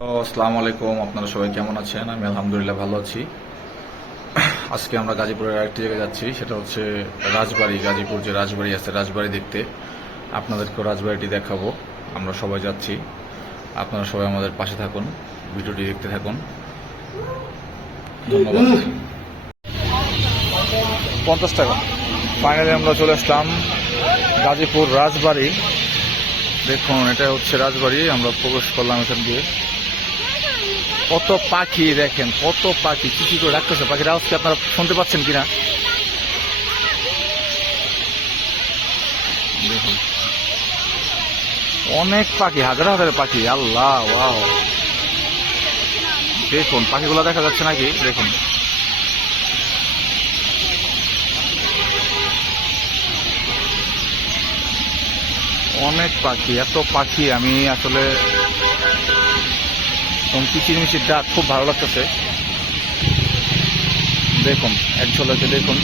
আসসালামু আলাইকুম, আপনারা সবাই কেমন আছেন? আমি আলহামদুলিল্লাহ ভালো আছি। আজকে আমরা গাজীপুরের আরেকটি জায়গায় যাচ্ছি, সেটা হচ্ছে রাজবাড়ি। গাজীপুর যে রাজবাড়ি আছে, রাজবাড়ি দেখতে আপনাদেরকেও রাজবাড়িটি দেখাবো। আমরা সবাই যাচ্ছি, আপনারা সবাই আমাদের পাশে থাকুন, ভিডিওটি দেখতে থাকুন। ধন্যবাদ। 50 টাকা। ফাইনালি আমরা চলে আসলাম গাজীপুর রাজবাড়ি। দেখুন, এটা হচ্ছে রাজবাড়ি। আমরা প্রবেশ করলাম এখান দিয়ে। কত পাখি দেখেন, কত পাখি কি করে রাখতেছে। পাখির আওয়াজ কি আপনারা শুনতে পাচ্ছেন কিনা দেখুন, অনেক পাখি, হাজার হাজার পাখি। আল্লাহ, ওয়াও! দেখুন পাখিগুলো দেখা যাচ্ছে নাকি? দেখুন, অনেক পাখি, এত পাখি। আমি আসলে কিচিরমিচির ডাক খুব ভালো লাগতেছে। দেখুন, এক ঝলকে দেখুন।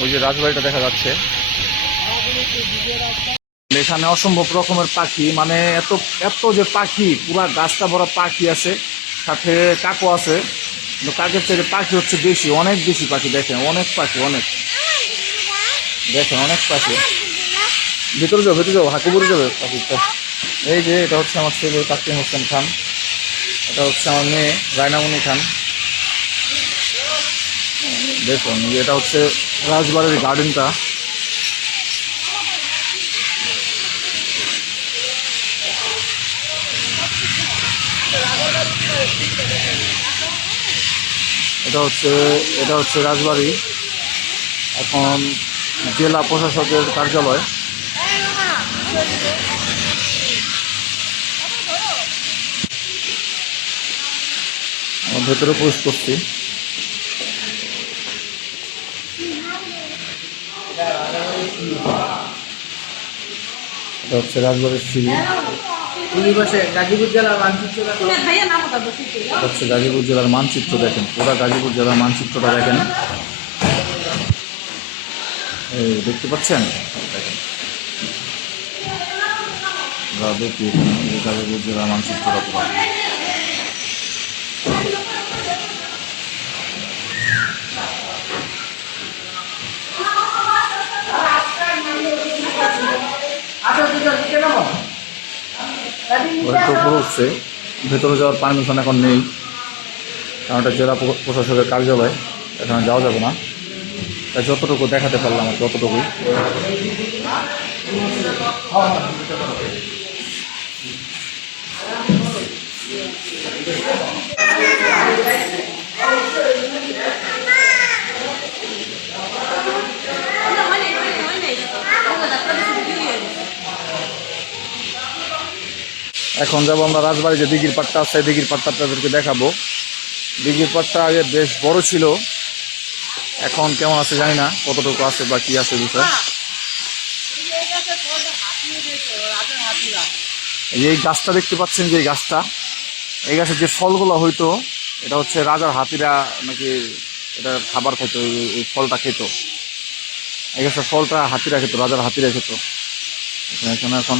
ওই যে রাজবাড়িটা দেখা যাচ্ছে, এখানে অসম্ভব রকমের পাখি। মানে এত এত যে পাখি, পুরা গাছটা ভরা পাখি আছে, সাথে কাকও আছে। কিন্তু কাকের থেকে পাখি হচ্ছে বেশি, অনেক বেশি পাখি। দেখেন, অনেক পাখি, অনেক। দেখেন, অনেক পাখি। ভিতরে যাও, ভিতরে যাও, হাঁটু পড়ে যাবে পাখিটা। এই যে এটা হচ্ছে আমার ছেলে তাকিম হোসেন খান, এটা হচ্ছে আমার মেয়ে রায়নামণি খান। দেখুন, এটা হচ্ছে রাজবাড়ির গার্ডেনটা। এটা হচ্ছে এটা হচ্ছে রাজবাড়ি। এখন জেলা প্রশাসকের কার্যালয়। আমার ভেতরে প্রবেশ করছি। এটা হচ্ছে রাজবাড়ির সিঁড়ি। গাজীপুর জেলার মানচিত্র এটা হচ্ছে গাজীপুর জেলার মানচিত্র। দেখেন, পুরো গাজীপুর জেলার মানচিত্রটা দেখেন। এই দেখতে পাচ্ছেন? দেখেন, আমরা দেখি এখানে এই গাজীপুর জেলার মানচিত্রটা পুরো। একটু উপরে উঠছে, ভেতরে যাওয়ার পারমিশন এখন নেই, কারণ এটা জেলা প্রশাসকের কার্যালয়, এখানে যাওয়া যাবে না। তাই যতটুকু দেখাতে পারলাম আর ততটুকুই। এখন যাবো আমরা রাজবাড়ি, যে দিঘির পাড়টা আছে, দিঘির পাড়টা আপনাদেরকে দেখাবো। দিঘির পাড়টা আগে বেশ বড় ছিল, এখন কেমন আছে জানি না, কতটুকু আছে বা কি আছে বিষয়। এই গাছটা দেখতে পাচ্ছেন, যে গাছটা, এই গাছের যে ফলগুলো হইতো, এটা হচ্ছে রাজার হাতিরা নাকি এটা খাবার খেত, এই ফলটা খেত। এই গাছের ফলটা হাতিরা খেত, রাজার হাতিরা খেত। এখানে এখন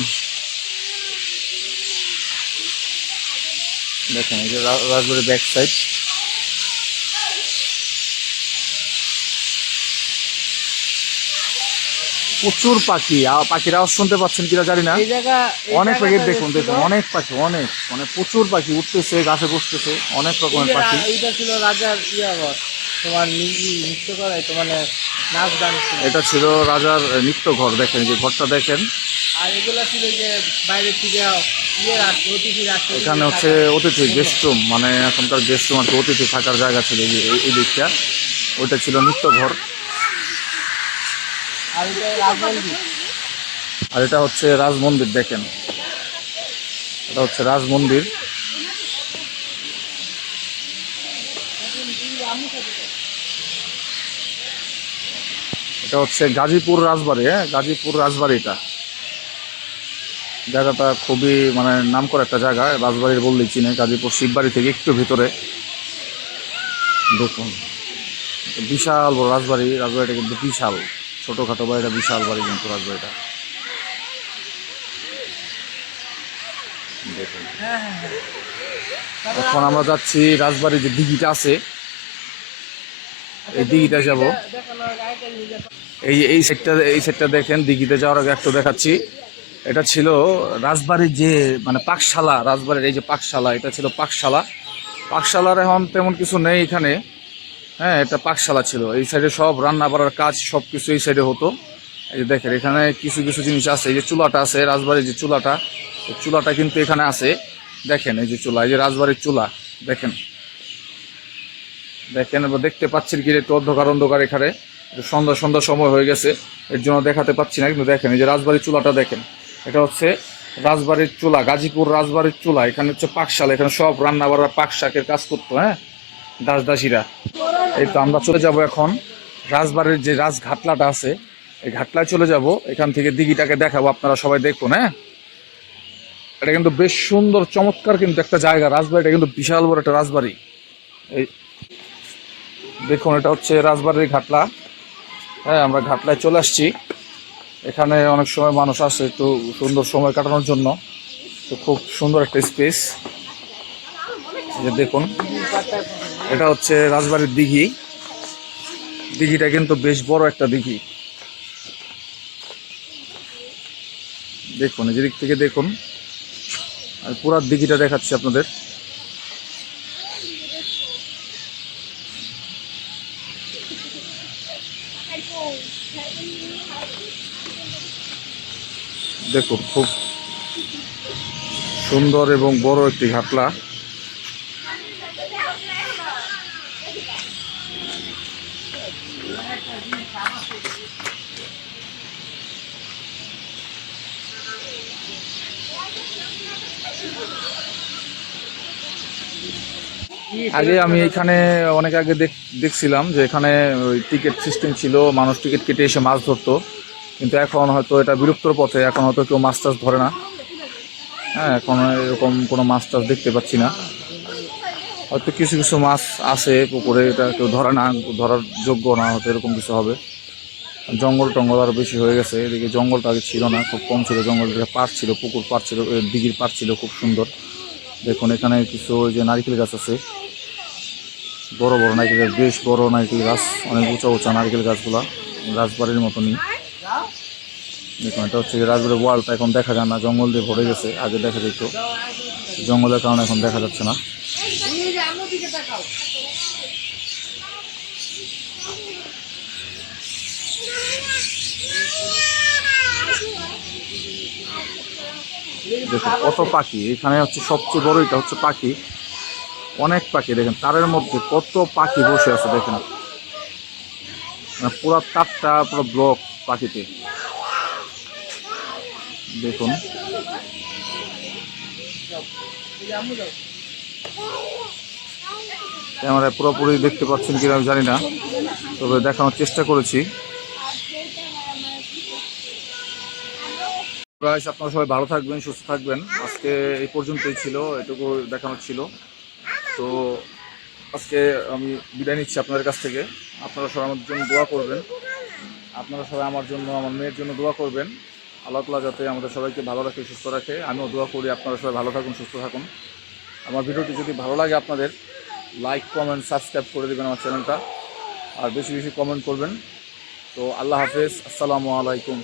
দেখেন, এই যে রাজবাড়ির ব্যাক সাইড। প্রচুর পাখি, পাখির আওয়াজ শুনতে পাচ্ছেন কিনা জানি না। অনেক পাখি, দেখুন দেখুন, অনেক পাখি, অনেক, মানে প্রচুর পাখি উঠতেছে, গাছে বসতেছে, অনেক রকমের পাখি। এইটা ছিল রাজার ঘর, তোমার নৃত্য করাই তো, মানে নাচ গান ছিল। এটা ছিল রাজার নিত্য ঘর। দেখেন, যে ঘরটা দেখেন। আর এগুলা ছিল যে বাইরে থেকে অতিথি রাখতো। এখানে হচ্ছে অতিথি গেস্ট রুম, মানে এখনকার গেস্ট রুম আর কি, অতিথি থাকার জায়গা ছিল এই দিকটা। ওইটা ছিল নিত্য ঘর। আর এটা রাজমন্দির। আর এটা হচ্ছে রাজমন্দির। দেখেন, এটা হচ্ছে রাজমন্দির। এটা হচ্ছে গাজীপুর রাজবাড়ি। হ্যাঁ, গাজীপুর রাজবাড়িটা জায়গাটা খুবই মানে নাম করা একটা জায়গা। রাজবাড়ির বললেই চিনে, গাজীপুর শিববাড়ি থেকে একটু ভিতরে। দেখুন, বিশাল বড় রাজবাড়ি। রাজবাড়িটা কিন্তু বিশাল, ছোটোখাটো বাড়িটা বিশাল বাড়ি কিন্তু রাজবাড়িটা। দেখুন হ্যাঁ হ্যাঁ হ্যাঁ। তারপরে এখন আমরা যাচ্ছি রাজবাড়ির যে দিঘিটা আছে, এই দিঘিটা যাব। দেখানো গাড়িটা নিয়ে যাবো। এই সাইডটা দেখেন, দিঘিতে যাওয়ার আগে একটু দেখাচ্ছি। এটা ছিল রাজবাড়ির যে মানে পাকশালা, রাজবাড়ির এই যে পাকশালা, এটা ছিল পাকশালা। পাকশালার এখন তেমন কিছু নেই এখানে। হ্যাঁ, এটা পাকশালা ছিল। এই সাইডে সব রান্না বাড়ার কাজ সব কিছু এই সাইডে হতো। এই যে দেখেন এখানে কিছু কিছু জিনিস আছে। এই যে চুলাটা আছে, রাজবাড়ির যে চুলাটা, এই চুলাটা কিন্তু এখানে আছে। দেখেন এই যে চুলা, এই যে রাজবাড়ির চুলা। দেখেন দেখেন এবার দেখতে পাচ্ছেন কি একটু অন্ধকার অন্ধকার এখানে, একটু সন্ধ্যা সন্ধ্যা সময় হয়ে গেছে, এর জন্য দেখাতে পাচ্ছি না। কিন্তু দেখেন এই যে রাজবাড়ির চুলাটা দেখেন, এটা হচ্ছে রাজবাড়ির চুলা, গাজীপুর রাজবাড়ির চুলা। এখানে হচ্ছে পাকশাল, এখানে সব রান্না বাড়া পাক শাকের কাজ করতো। হ্যাঁ, দাস দাসীরা। এই তো আমরা চলে যাব এখন রাজবাড়ির যে রাজঘাটলাটা আছে, এই ঘাটলায় চলে যাব। এখান থেকে দিঘিটাকে দেখাবো, আপনারা সবাই দেখুন। হ্যাঁ, এটা কিন্তু বেশ সুন্দর চমৎকার কিন্তু একটা জায়গা। রাজবাড়িটা কিন্তু বিশাল বড় একটা রাজবাড়ি। এই দেখুন এটা হচ্ছে রাজবাড়ির ঘাটলা। হ্যাঁ, আমরা ঘাটলায় চলে আসছি। এখানে অনেক সময় মানুষ আসে একটু সুন্দর সময় কাটানোর জন্য। তো খুব সুন্দর একটা স্পেস। যে দেখুন এটা হচ্ছে রাজবাড়ির দিঘি। দিঘিটা কিন্তু বেশ বড় একটা দিঘি। দেখুন এই দিক থেকে দেখুন, আর পুরা দিঘিটা দেখাচ্ছি আপনাদের। দেখুন খুব সুন্দর এবং বড় একটি ঘাটলা। আগে আমি এখানে অনেক আগে দেখছিলাম যে এখানে ওই টিকিট সিস্টেম ছিল, মানুষ টিকিট কেটে এসে মাছ ধরতো। কিন্তু এখন হয়তো এটা বিলুপ্তর পথে, এখন হয়তো কেউ মাছ টাছ ধরে না। হ্যাঁ, এখন এরকম কোনো মাছ টাছ দেখতে পাচ্ছি না। হয়তো কিছু কিছু মাছ আছে পুকুরে, এটা কেউ ধরে না, ধরার যোগ্য না, হয়তো এরকম কিছু হবে। জঙ্গল টঙ্গল আরও বেশি হয়ে গেছে। এদিকে জঙ্গলটা আগে ছিল না, খুব কম ছিল জঙ্গল। পাড় ছিল, পুকুর পাড় ছিল, দিঘির পাড় ছিল খুব সুন্দর। দেখুন এখানে কিছু ওই যে নারকেল গাছ আছে, বড় বড় নারকেল গাছ, বেশ বড় নারকেল গাছ, অনেক উঁচা উঁচা নারকেল গাছগুলা, রাজবাড়ির মতনই। দেখুন এটা হচ্ছে রাজবাড়ির ওয়ালটা, এখন দেখা যায় না, জঙ্গল দিয়ে ভরে গেছে। আগে দেখা যেত, জঙ্গলের কারণে এখন দেখা যাচ্ছে না। দেখুন কত পাখি এখানে, হচ্ছে সবচেয়ে বড় এটা হচ্ছে পাখি। অনেক পাখি দেখেন, তারের মধ্যে কত পাখি বসে আছে দেখেন। পুরো তারটা পুরো ব্লক পাখিতে। দেখুন ক্যামেরায় পুরোপুরি দেখতে পাচ্ছেন কিনা আমি জানি না, তবে দেখানোর চেষ্টা করেছি। গাইস, আপনারা সবাই ভালো থাকবেন, সুস্থ থাকবেন। আজকে এই পর্যন্তই ছিল, এটুকু দেখানোর ছিল। তো আজকে আমি বিদায় নিচ্ছি আপনাদের কাছ থেকে। আপনারা সবাই আমার জন্য দোয়া করবেন, আপনারা সবাই আমার জন্য, আমার মেয়ের জন্য দোয়া করবেন। আল্লাহ তাআলা যাতে আমাদের সবাইকে ভালো রাখে, সুস্থ রাখে। আমিও দোয়া করি আপনারা সবাই ভালো থাকুন, সুস্থ থাকুন। আমার ভিডিওটি যদি ভালো লাগে আপনাদের, লাইক কমেন্ট সাবস্ক্রাইব করে দেবেন আমার চ্যানেলটা, আর বেশি বেশি কমেন্ট করবেন। তো আল্লাহ হাফেজ, আসসালামু আলাইকুম।